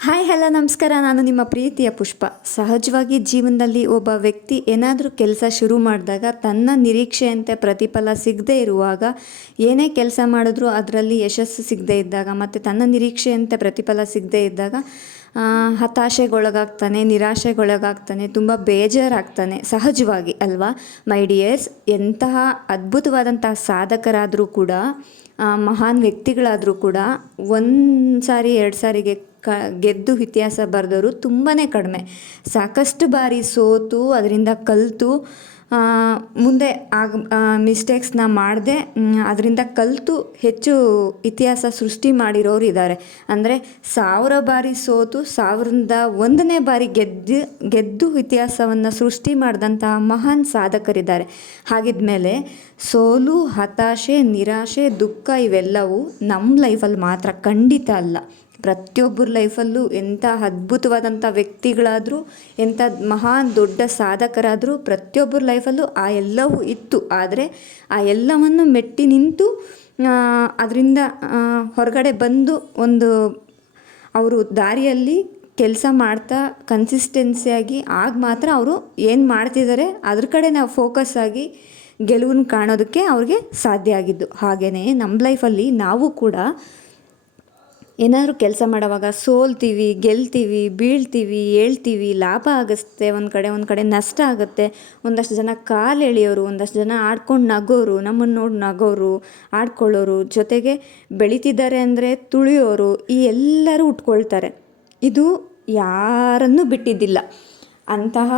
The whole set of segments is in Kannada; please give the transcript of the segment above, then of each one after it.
ಹಾಯ್, ಹಲೋ, ನಮಸ್ಕಾರ. ನಾನು ನಿಮ್ಮ ಪ್ರೀತಿಯ ಪುಷ್ಪ. ಸಹಜವಾಗಿ ಜೀವನದಲ್ಲಿ ಒಬ್ಬ ವ್ಯಕ್ತಿ ಏನಾದರೂ ಕೆಲಸ ಶುರು ಮಾಡಿದಾಗ ತನ್ನ ನಿರೀಕ್ಷೆಯಂತೆ ಪ್ರತಿಫಲ ಸಿಗದೇ ಇರುವಾಗ ಏನೇ ಕೆಲಸ ಮಾಡಿದ್ರೂ ಅದರಲ್ಲಿ ಯಶಸ್ಸು ಸಿಗದೇ ಇದ್ದಾಗ ಮತ್ತು ತನ್ನ ನಿರೀಕ್ಷೆಯಂತೆ ಪ್ರತಿಫಲ ಸಿಗದೇ ಇದ್ದಾಗ ಹತಾಶೆಗೊಳಗಾಗ್ತಾನೆ, ನಿರಾಶೆಗೊಳಗಾಗ್ತಾನೆ, ತುಂಬ ಬೇಜಾರಾಗ್ತಾನೆ. ಸಹಜವಾಗಿ ಅಲ್ವಾ? ಮೈ ಡಿಯರ್ಸ್, ಎಂತಹ ಅದ್ಭುತವಾದಂತಹ ಸಾಧಕರಾದರೂ ಕೂಡ ಮಹಾನ್ ವ್ಯಕ್ತಿಗಳಾದರೂ ಕೂಡ ಒಂದು ಸಾರಿ ಎರಡು ಸಾರಿಗೆ ಕ ಗೆದ್ದು ಇತಿಹಾಸ ಬರೆದವರು ತುಂಬಾ ಕಡಿಮೆ. ಸಾಕಷ್ಟು ಬಾರಿ ಸೋತು, ಅದರಿಂದ ಕಲಿತು ಮುಂದೆ ಆಗ ಮಿಸ್ಟೇಕ್ಸ್ನ ಮಾಡದೆ ಅದರಿಂದ ಕಲಿತು ಹೆಚ್ಚು ಇತಿಹಾಸ ಸೃಷ್ಟಿ ಮಾಡಿರೋರು ಇದ್ದಾರೆ ಅಂದರೆ ಸಾವಿರ ಬಾರಿ ಸೋತು, ಸಾವಿರದ ಒಂದನೇ ಬಾರಿ ಗೆದ್ದು ಗೆದ್ದು ಇತಿಹಾಸವನ್ನು ಸೃಷ್ಟಿ ಮಾಡಿದಂತಹ ಮಹಾನ್ ಸಾಧಕರಿದ್ದಾರೆ. ಹಾಗಿದ್ಮೇಲೆ ಸೋಲು, ಹತಾಶೆ, ನಿರಾಶೆ, ದುಃಖ ಇವೆಲ್ಲವೂ ನಮ್ಮ ಲೈಫಲ್ಲಿ ಮಾತ್ರ ಖಂಡಿತ ಅಲ್ಲ. ಪ್ರತಿಯೊಬ್ಬರ ಲೈಫಲ್ಲೂ ಎಂಥ ಅದ್ಭುತವಾದಂಥ ವ್ಯಕ್ತಿಗಳಾದರೂ, ಎಂಥ ಮಹಾನ್ ದೊಡ್ಡ ಸಾಧಕರಾದರೂ ಪ್ರತಿಯೊಬ್ಬರ ಲೈಫಲ್ಲೂ ಆ ಎಲ್ಲವೂ ಇತ್ತು. ಆದರೆ ಆ ಎಲ್ಲವನ್ನು ಮೆಟ್ಟಿ ನಿಂತು ಅದರಿಂದ ಹೊರಗಡೆ ಬಂದು ಒಂದು ಅವರು ದಾರಿಯಲ್ಲಿ ಕೆಲಸ ಮಾಡ್ತಾ ಕನ್ಸಿಸ್ಟೆನ್ಸಿಯಾಗಿ ಆಗ ಮಾತ್ರ ಅವರು ಏನು ಮಾಡ್ತಿದ್ದಾರೆ, ಅದ್ರ ಕಡೆ ನಾವು ಫೋಕಸ್ ಆಗಿ ಗೆಲುವನ್ನು ಕಾಣೋದಕ್ಕೆ ಅವ್ರಿಗೆ ಸಾಧ್ಯ ಆಗಿದ್ದು. ಹಾಗೆಯೇ ನಮ್ಮ ಲೈಫಲ್ಲಿ ನಾವು ಕೂಡ ಏನಾದರೂ ಕೆಲಸ ಮಾಡೋವಾಗ ಸೋಲ್ತೀವಿ, ಗೆಲ್ತೀವಿ, ಬೀಳ್ತೀವಿ, ಏಳ್ತೀವಿ, ಲಾಭ ಆಗುತ್ತೆ, ಒಂದು ಕಡೆ ಒಂದು ಕಡೆ ನಷ್ಟ ಆಗುತ್ತೆ. ಒಂದಷ್ಟು ಜನ ಕಾಲು ಎಳೆಯೋರು, ಒಂದಷ್ಟು ಜನ ಆಡ್ಕೊಂಡು ನಗೋರು ನಮ್ಮನ್ನು ನೋಡಿ ನಗೋರು, ಆಡ್ಕೊಳ್ಳೋರು, ಜೊತೆಗೆ ಬೆಳೀತಿದ್ದಾರೆ ಅಂದರೆ ತುಳಿಯೋರು, ಈ ಎಲ್ಲರೂ ಉಟ್ಕೊಳ್ತಾರೆ. ಇದು ಯಾರನ್ನೂ ಬಿಟ್ಟಿದ್ದಿಲ್ಲ. ಅಂತಹ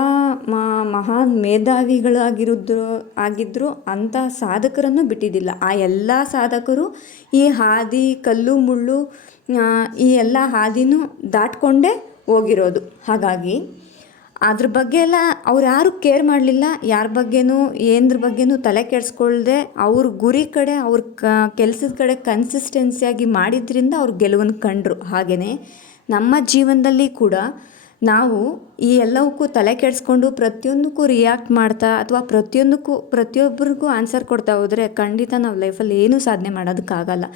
ಮಹಾನ್ ಮೇಧಾವಿಗಳಾಗಿರುದ್ರು ಆಗಿದ್ದರು ಅಂತಹ ಸಾಧಕರನ್ನು ಬಿಟ್ಟಿದ್ದಿಲ್ಲ. ಆ ಎಲ್ಲ ಸಾಧಕರು ಈ ಹಾದಿ, ಕಲ್ಲು, ಮುಳ್ಳು ಈ ಎಲ್ಲ ಹಾದಿನೂ ದಾಟ್ಕೊಂಡೇ ಹೋಗಿರೋದು. ಹಾಗಾಗಿ ಅದ್ರ ಬಗ್ಗೆ ಎಲ್ಲ ಅವ್ರು ಯಾರು ಕೇರ್ ಮಾಡಲಿಲ್ಲ. ಯಾರ ಬಗ್ಗೆನೂ, ಏನದ್ರ ಬಗ್ಗೆನೂ ತಲೆ ಕೆಡಿಸ್ಕೊಳ್ದೆ ಅವ್ರ ಗುರಿ ಕಡೆ, ಅವ್ರ ಕ, ಕೆಲಸದ ಕಡೆ ಕನ್ಸಿಸ್ಟೆನ್ಸಿಯಾಗಿ ಮಾಡಿದ್ರಿಂದ ಅವ್ರು ಗೆಲುವನ್ನು ಕಂಡರು. ಹಾಗೆಯೇ ನಮ್ಮ ಜೀವನದಲ್ಲಿ ಕೂಡ ನಾವು ಈ ಎಲ್ಲವಕ್ಕೂ ತಲೆ ಕೆಡಿಸ್ಕೊಂಡು ಪ್ರತಿಯೊಂದಕ್ಕೂ ರಿಯಾಕ್ಟ್ ಮಾಡ್ತಾ ಅಥವಾ ಪ್ರತಿಯೊಂದಕ್ಕೂ ಪ್ರತಿಯೊಬ್ಬರಿಗೂ ಆನ್ಸರ್ ಕೊಡ್ತಾ ಹೋದರೆ ಖಂಡಿತ ನಾವು ಲೈಫಲ್ಲಿ ಏನೂ ಸಾಧನೆ ಮಾಡೋದಕ್ಕಾಗಲ್ಲ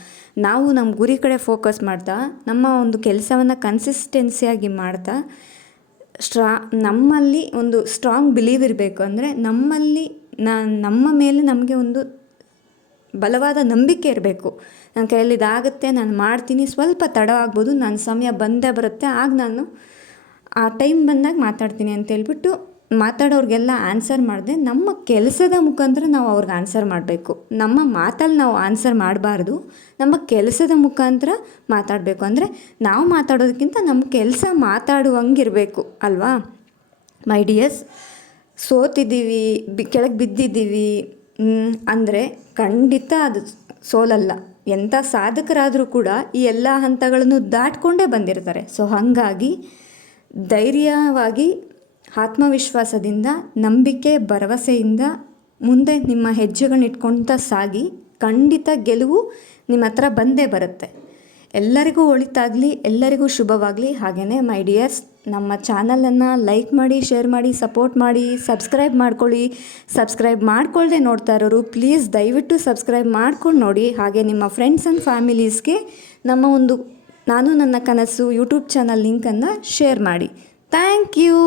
ನಾವು ನಮ್ಮ ಗುರಿ ಕಡೆ ಫೋಕಸ್ ಮಾಡ್ತಾ, ನಮ್ಮ ಒಂದು ಕೆಲಸವನ್ನು ಕನ್ಸಿಸ್ಟೆನ್ಸಿಯಾಗಿ ಮಾಡ್ತಾ ಸ್ಟ್ರಾ ನಮ್ಮಲ್ಲಿ ಒಂದು ಸ್ಟ್ರಾಂಗ್ ಬಿಲೀವ್ ಇರಬೇಕು ಅಂದರೆ ನಮ್ಮಲ್ಲಿ ನಮ್ಮ ಮೇಲೆ ನಮಗೆ ಒಂದು ಬಲವಾದ ನಂಬಿಕೆ ಇರಬೇಕು. ನನ್ನ ಕೈಯಲ್ಲಿ ಇದಾಗುತ್ತೆ ನಾನು ಮಾಡ್ತೀನಿ, ಸ್ವಲ್ಪ ತಡ ಆಗ್ಬೋದು ನನ್ನ ಸಮಯ ಬಂದೇ ಬರುತ್ತೆ, ಆಗ ನಾನು ಆ ಟೈಮ್ ಬಂದಾಗ ಮಾತಾಡ್ತೀನಿ ಅಂತ ಹೇಳ್ಬಿಟ್ಟು ಮಾತಾಡೋರಿಗೆಲ್ಲ ಆನ್ಸರ್ ಮಾಡಿದೆ, ನಮ್ಮ ಕೆಲಸದ ಮುಖಾಂತರ ನಾವು ಅವ್ರಿಗೆ ಆನ್ಸರ್ ಮಾಡಬೇಕು. ನಮ್ಮ ಮಾತಲ್ಲಿ ನಾವು ಆನ್ಸರ್ ಮಾಡಬಾರ್ದು, ನಮ್ಮ ಕೆಲಸದ ಮುಖಾಂತರ ಮಾತಾಡಬೇಕು. ಅಂದರೆ ನಾವು ಮಾತಾಡೋದಕ್ಕಿಂತ ನಮ್ಮ ಕೆಲಸ ಮಾತಾಡುವಂಗಿರಬೇಕು, ಅಲ್ವಾ? ಮೈ ಡಿಯರ್ಸ್ ಸೋತಿದ್ದೀವಿ, ಬಿ, ಕೆಳಗೆ ಬಿದ್ದಿದ್ದೀವಿ ಅಂದರೆ ಖಂಡಿತ ಅದು ಸೋಲಲ್ಲ. ಎಂಥ ಸಾಧಕರಾದರೂ ಕೂಡ ಈ ಎಲ್ಲ ಹಂತಗಳನ್ನು ದಾಟ್ಕೊಂಡೇ ಬಂದಿರ್ತಾರೆ. ಸೊ ಹಾಗಾಗಿ ಧೈರ್ಯವಾಗಿ ಆತ್ಮವಿಶ್ವಾಸದಿಂದ, ನಂಬಿಕೆ, ಭರವಸೆಯಿಂದ ಮುಂದೆ ನಿಮ್ಮ ಹೆಜ್ಜೆಗಳನ್ನ ಇಟ್ಕೊಳ್ತಾ ಸಾಗಿ, ಖಂಡಿತ ಗೆಲುವು ನಿಮ್ಮ ಹತ್ರ ಬಂದೇ ಬರುತ್ತೆ. ಎಲ್ಲರಿಗೂ ಒಳಿತಾಗಲಿ, ಎಲ್ಲರಿಗೂ ಶುಭವಾಗಲಿ. ಹಾಗೆಯೇ ಮೈ ಡಿಯರ್ಸ್, ನಮ್ಮ ಚಾನಲನ್ನು ಲೈಕ್ ಮಾಡಿ, ಶೇರ್ ಮಾಡಿ, ಸಪೋರ್ಟ್ ಮಾಡಿ, ಸಬ್ಸ್ಕ್ರೈಬ್ ಮಾಡ್ಕೊಳ್ಳಿ. ಸಬ್ಸ್ಕ್ರೈಬ್ ಮಾಡ್ಕೊಳ್ಳದೆ ನೋಡ್ತಾ ಇರೋರು, ಪ್ಲೀಸ್ ದಯವಿಟ್ಟು ಸಬ್ಸ್ಕ್ರೈಬ್ ಮಾಡ್ಕೊಂಡು ನೋಡಿ. ಹಾಗೆ ನಿಮ್ಮ ಫ್ರೆಂಡ್ಸ್ ಆ್ಯಂಡ್ ಫ್ಯಾಮಿಲೀಸ್ಗೆ ನಮ್ಮ ಒಂದು ನಾನು ನನ್ನ ಕನಸು ಯೂಟ್ಯೂಬ್ ಚಾನಲ್ ಲಿಂಕನ್ನು ಶೇರ್ ಮಾಡಿ. Thank you.